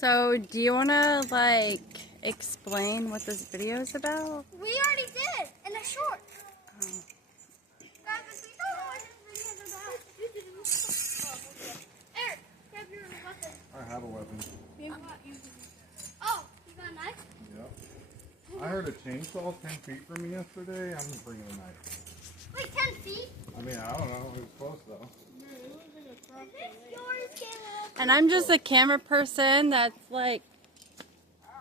So, do you want to, like, explain what this video is about? We already did, in a short. Oh. Guys, if we don't know what this video is about, Eric, grab your weapon. I have a weapon. Oh, you got a knife? Yep. I heard a chainsaw 10 feet from me yesterday. I'm bringing a knife. Wait, 10 feet? I mean, I don't know. It was close, though. Is this yours, Caleb? And I'm just a camera person that's, like,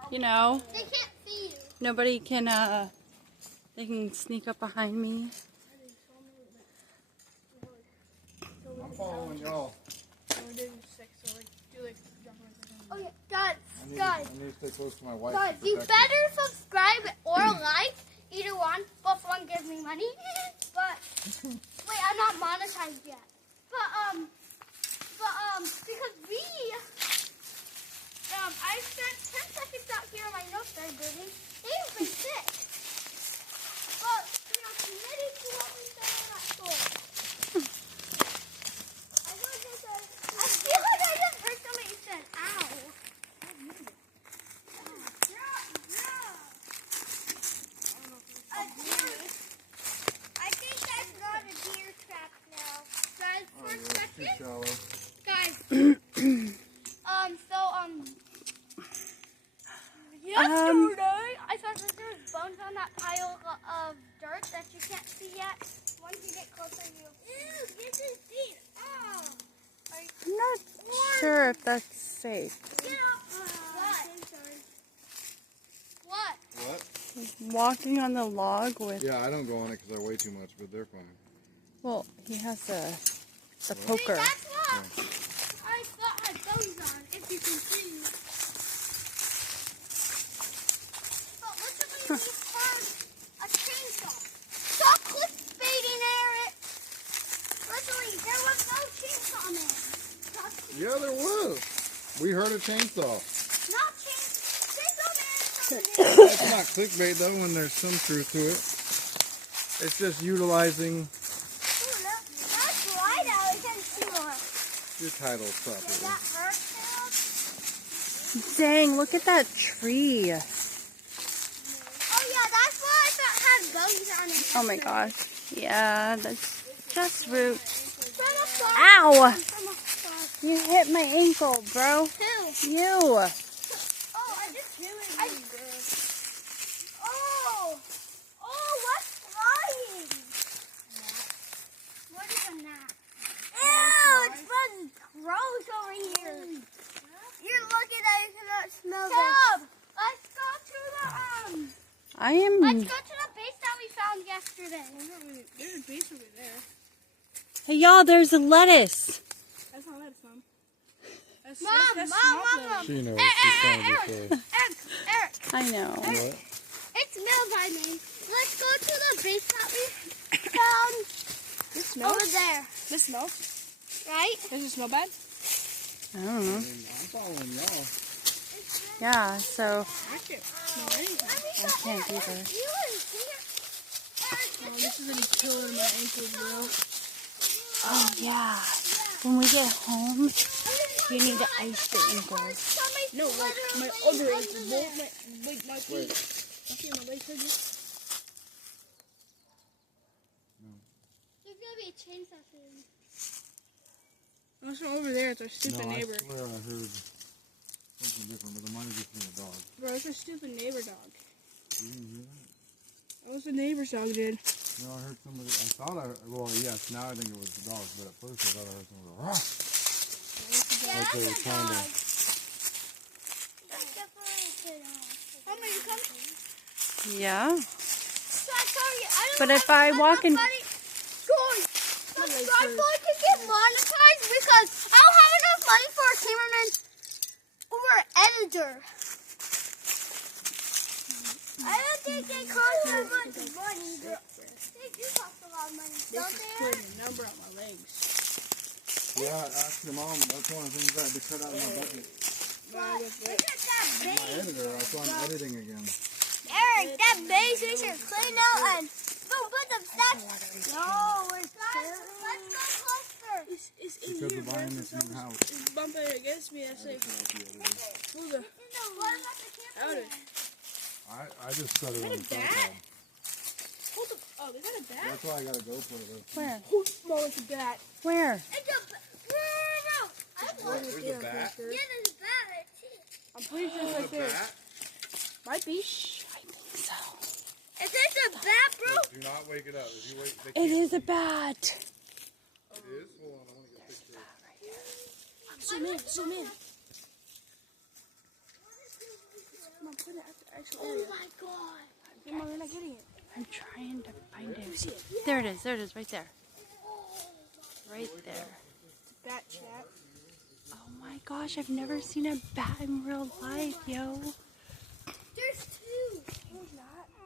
you know, They can't see you. nobody can, they can sneak up behind me. I'm following y'all. Okay, guys, I need to stay close to my wife. guys, to you protect better subscribe or like, either one. Both one gives me money. But, wait, I'm not monetized yet. But, because I spent 10 seconds out here on my notes very building. They've been sick. But, we are committed to what we said on that store. I feel like I just heard somebody said, ow. I think that's not a deer trap now. Guys, Oh, for a yeah, it's too second. shallow. Guys, yesterday I thought that there was bones on that pile of dirt that you can't see yet. Once you get closer, you'll ew, this is deep. Oh. I'm not sure if that's safe. Get up. What? What? Walking on the log with, Yeah, I don't go on it because I weigh too much, but they're fine. well, he has the See, poker. that's what I thought had bones on, if you can see. But literally, we heard a chainsaw. Stop clickbaiting, Eric. Literally, there was no chainsaw, man. Stop Yeah, there was. We heard a chainsaw. Not chainsaw, man. It's not clickbait, though, when there's some truth to it. It's just utilizing That's right, Alex. I can see more. your title Does properly. that hurt, Caleb? Dang, look at that tree. Oh, yeah, that's what I thought had bones on it. Oh my gosh. Yeah, that's just roots. From afar. Ow! From afar. You hit my ankle, bro. Who? You. Oh, I just knew it. Oh, what's flying? What is a gnat? Ew, it's fucking gross over here. You're lucky that you cannot smell Caleb, let's go to the I am. let's go to the base that we found yesterday. There's a base over there. Hey, y'all, there's a lettuce. That's not lettuce, Mom. That's, Mom, that's Mom, not Mom, lettuce. She knows Eric, she's trying to be Eric, safe. Eric, I know. What? it's smelled by me. Let's go to the base that we found This smells. over there, This smells. right? Does it smell bad? I don't know. I'm following y'all. Yeah, so I can't smell anything. I can't do this. You were here. Oh, this is gonna be killing my ankles, bro. Oh, yeah. When we get home, you need to ice the ankles. No, like my other ankle, both my feet. I see my legs hurt. There's gonna be a chainsaw soon. Unless from over there, it's our stupid No, neighbor. I swear I heard something different, but it might have just been a dog. Bro, it's our stupid neighbor dog. You didn't hear that? That was the neighbor's dog, dude. No, I heard somebody. I thought well, yes, now I think it was the dog, but at first I thought I heard somebody go, "Rah!" Yeah, Like they were that's a trying dog. to. That's definitely a dog. Mama, you come? Yeah. So I told you, I don't But have if I enough walk in- money. Guys, subscribe so I can get monetized because I don't have enough money for a cameraman or an editor. I don't think they cost that much money. They do cost a lot of money, This don't is they? putting a number on my legs. Yeah, ask your mom. That's one of the things I had to cut out of my budget. But look at that My base. editor, I saw him editing again. Eric, that base we should clean out and boom, put No, it's let's go closer. It's in Because here, of buying bro. this new house. It's bumping against me. I say, Booga, out it. I just set it on the Is that a bat? tripod. Hold the. Oh, is that a bat? That's why I got a GoPro there. Where? Who small is a bat? Where? It's a no. I want There's a bat? yeah, there's a bat. I'm pretty sure it's right there. Might be. I think so. Is this a bat, bro? Do not wake it up. If you wake, they It can't is a see. bat. It is? Hold on, I want to get a picture. Zoom in. Zoom in. Come on, put it at the actual Oh area. my god. Come on, we're not getting it. I'm trying to find it. There it is. There it is. Right there. Right there. It's a bat chat. Oh my gosh, I've never seen a bat in real life, yo. There's two.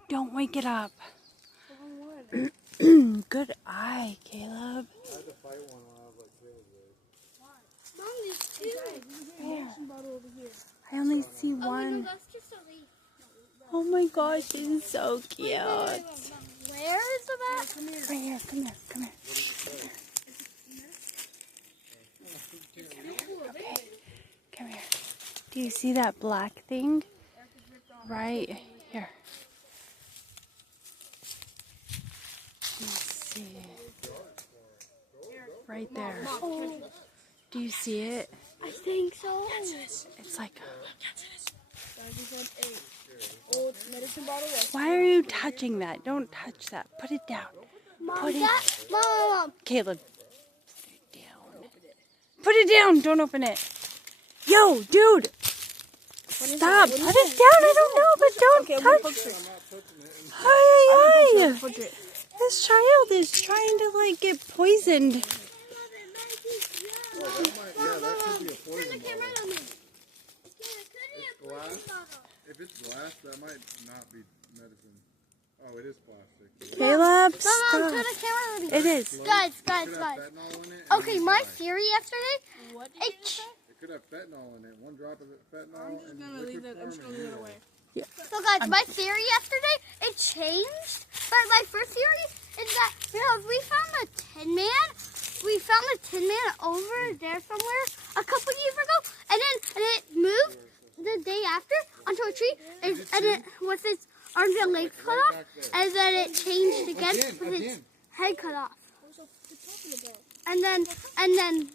Don't wake it up. The wrong one. Good eye, Caleb. I had to fight one when I was like Caleb's age. Mom, there's two. Medicine bottle over here. I only see Oh, no, one. that's just a leaf. Oh my gosh, it's so cute. Where is the bat? Come here. Right here, come here, come here. Okay, come here. Do you see that black thing? Right here. Let's see. Right there. Do you see it? I think so. It's like, A old medicine bottle. why are you touching that? Don't touch that. Put it down. Mom, Put it- that, Mom. Caleb, put it down. Put it down. Don't open it. Yo, dude. Stop. Put it down. I don't know, but don't Okay, I'm touch. gonna punch it. Ay, ay, Punch it. This child is trying to like get poisoned. Yeah, that could be a poison bottle. Glass. If it's glass, that might not be medicine. Oh, it is plastic. Caleb, Mom, turn stop. the camera on me. It is. Guys, It could have guys. fentanyl in it. and Okay, you my die. theory yesterday, What did it, you say? It could have fentanyl in it. One drop of fentanyl. I'm just and gonna liquid leave that. I'm just form gonna and leave it you away. so guys, my theory yesterday, it changed. But my first theory is that, we found a Tin Man. We found the Tin Man over there somewhere a couple years ago. And it moved the day after onto a tree. And it, with its arms and legs cut off. And then it changed again with its head cut off. What's up? What you talking about? And then,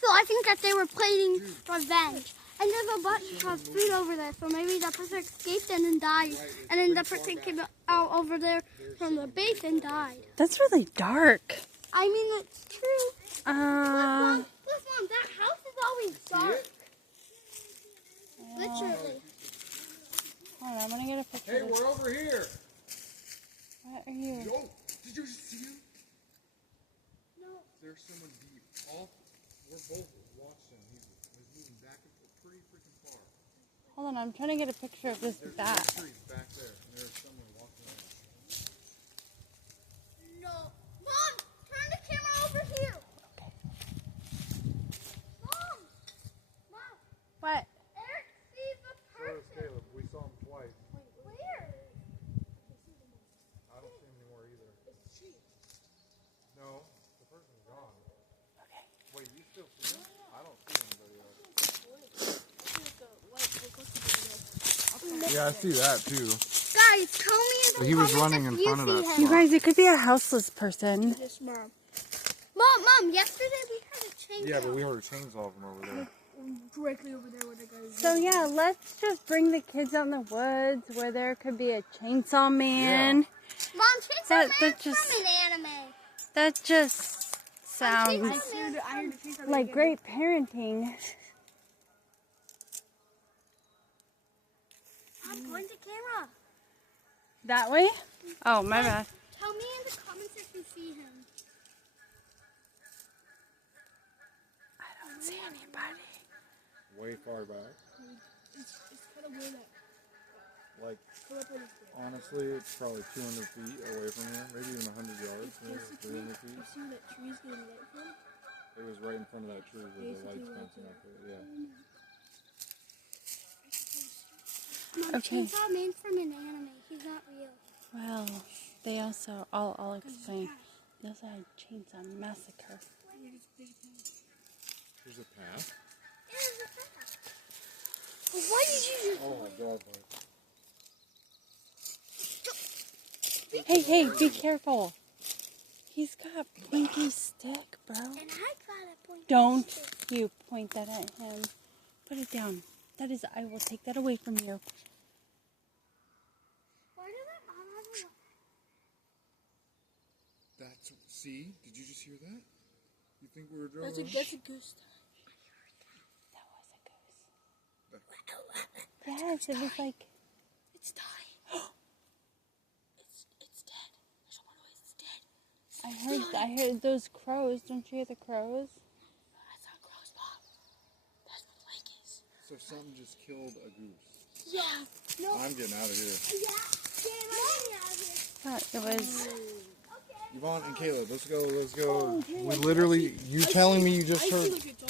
so I think that they were playing revenge. And there's a bunch of food over there, so maybe the person escaped and then died. And then the person came out over there from the base and died. That's really dark. I mean, it's true. Uh, Look, Mom, that house is always dark. Literally. hold on, I'm gonna get a picture. Hey, of this. we're over here. What are you? Yo, did you see him? No. There's someone deep. We're both watching. He's moving back and forth pretty freaking far. Hold on, I'm trying to get a picture of this There's bat. trees back there. And there's someone walking around. No. Mom, turn the camera over here. Mom. Mom, What? Eric sees the So does person. Caleb. We saw him twice. Where? I don't see him anymore either. No, the person's gone. Okay. Wait, you still see him? I don't see anybody else. Yeah, I see that too. Guys, tell me in the He was comments running if in you front of see that him. You guys, it could be a houseless person. Yes, Mom. Mom, yesterday we had a chainsaw. Yeah, but we heard a chainsaw from over there. Directly over there where the guy is. So yeah, let's just bring the kids out in the woods where there could be a chainsaw man. Mom, Chainsaw That Man's just- from an anime. That just sounds I heard the chainsaw like again. great parenting. I'm going to camera. That way? Oh, my bad. Tell me in the comments if you see him. I don't see anybody. Way far back. It's kind of weird that. Like, Come up with this. honestly, it's probably 200 feet away from here. Maybe even 100 yards. Maybe 300 feet. You see where that tree's getting light from? It was right in front of that tree where the Basically light's right bouncing off it. Yeah. Mom, Okay. Chainsaw Man's from an anime. He's not real. Well, They also, I'll explain. They also had Chainsaw Massacre. There's a path. Why did you Oh my god, Mike. Hey, be careful. He's got a pointy stick, bro. And I got a point. Don't you point that at him. Put it down. That is, I will take that away from you. Why did I not have a... That's, see? Did you just hear that? You think we were driving? That's a goose. That was a goose. Yes, it was like... It's dying. It's dead. There's one way it's dead. I heard those crows. Don't you hear the crows? That's not crows, Bob. That's what Lake is. So something just killed a goose. Yeah. No. I'm getting out of here. Yeah. Damn, I'm getting out of here. It was... Yvonne and Caleb, let's go. We literally, you telling me you just I heard. feel like it's